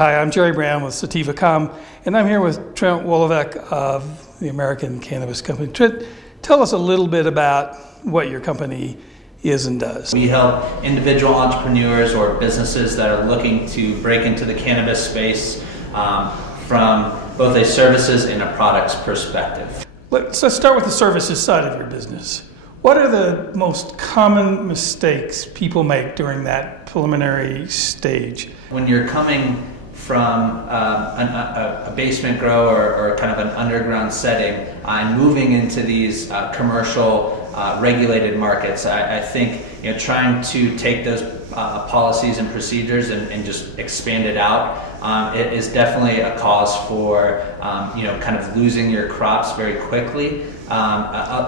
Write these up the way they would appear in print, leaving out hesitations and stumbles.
Hi, I'm Jerry Brown with Sativa.com, and I'm here with Trent Woloveck of the American Cannabis Company. Trent, tell us a little bit about what your company is and does. We help individual entrepreneurs or businesses that are looking to break into the cannabis space from both a services and a products perspective. Let's start with the services side of your business. What are the most common mistakes people make during that preliminary stage? When you're coming from a basement grow or kind of an underground setting and moving into these commercial regulated markets, I think trying to take those policies and procedures and just expand it out, it is definitely a cause for kind of losing your crops very quickly.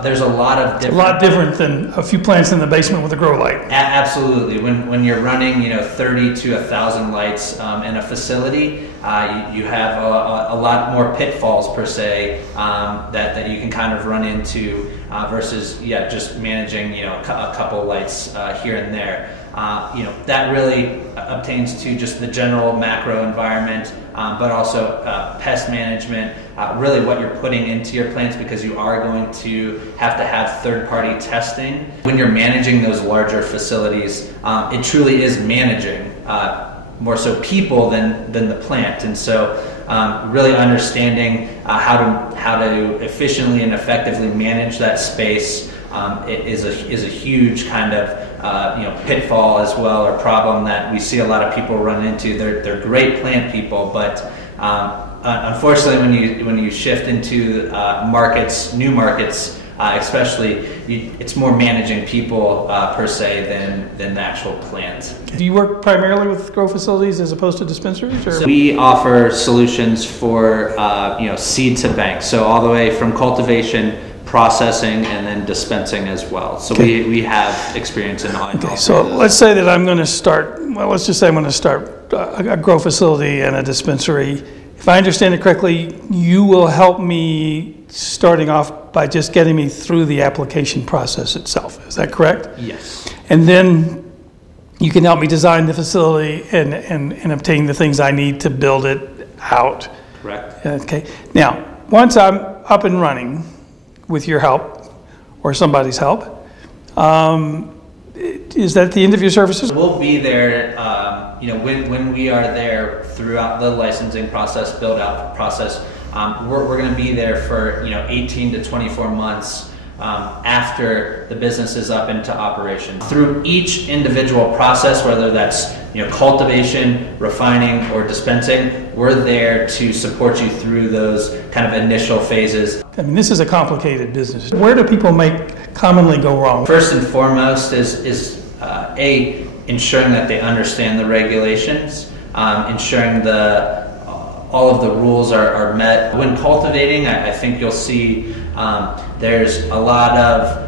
There's a lot of different... It's a lot different than a few plants in the basement with a grow light. Absolutely. When you're running 30 to 1,000 lights in a facility, you have a lot more pitfalls per se that you can kind of run into versus just managing a couple lights here and there. That really obtains to just the general macro environment, but also pest management, really what you're putting into your plants, because you are going to have third-party testing. When you're managing those larger facilities, it truly is managing more so people than the plant, and so really understanding how to efficiently and effectively manage that space is a huge kind of pitfall as well, or problem that we see a lot of people run into. They're great plant people, but unfortunately when you shift into new markets, especially, it's more managing people per se than the actual plant. Do you work primarily with grow facilities as opposed to dispensaries? Or? So we offer solutions for seed to bank, so all the way from cultivation, processing, and then dispensing as well. So okay. we have experience in all. Okay, so let's say that I'm going to start, well, let's just say I'm going to start a grow facility and a dispensary. If I understand it correctly, you will help me starting off by just getting me through the application process itself. Is that correct? Yes. And then you can help me design the facility and obtain the things I need to build it out. Correct. Okay. Now, once I'm up and running, with your help or somebody's help, is that the end of your services? We'll be there, when we are there throughout the licensing process, build out process. We're going to be there for 18 to 24 months after the business is up into operation. Through each individual process, whether that's cultivation, refining, or dispensing, we're there to support you through those kind of initial phases. I mean, this is a complicated business. Where do people commonly go wrong? First and foremost is ensuring that they understand the regulations, ensuring all of the rules are met. When cultivating, I think you'll see there's a lot of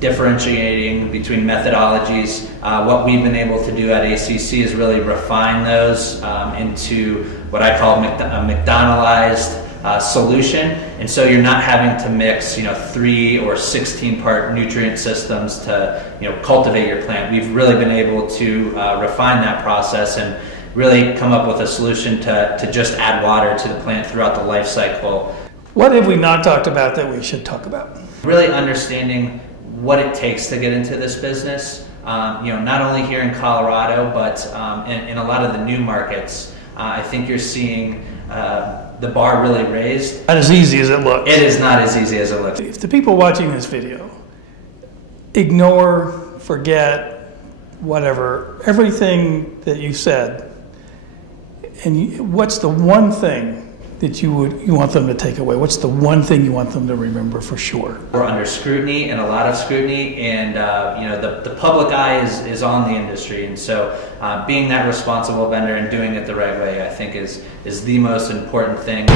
differentiating between methodologies. What we've been able to do at ACC is really refine those into what I call a McDonaldized solution, and so you're not having to mix 3 or 16-part nutrient systems to cultivate your plant. We've really been able to refine that process and really come up with a solution to just add water to the plant throughout the life cycle. What have we not talked about that we should talk about? Really understanding what it takes to get into this business, not only here in Colorado, but in a lot of the new markets. I think you're seeing the bar really raised. Not as easy as it looks. It is not as easy as it looks. If the people watching this video ignore, forget, whatever, everything that you said, and what's the one thing that you want them to take away? What's the one thing you want them to remember for sure? We're under scrutiny, and a lot of scrutiny, and the public eye is on the industry, and so being that responsible vendor and doing it the right way, I think is the most important thing.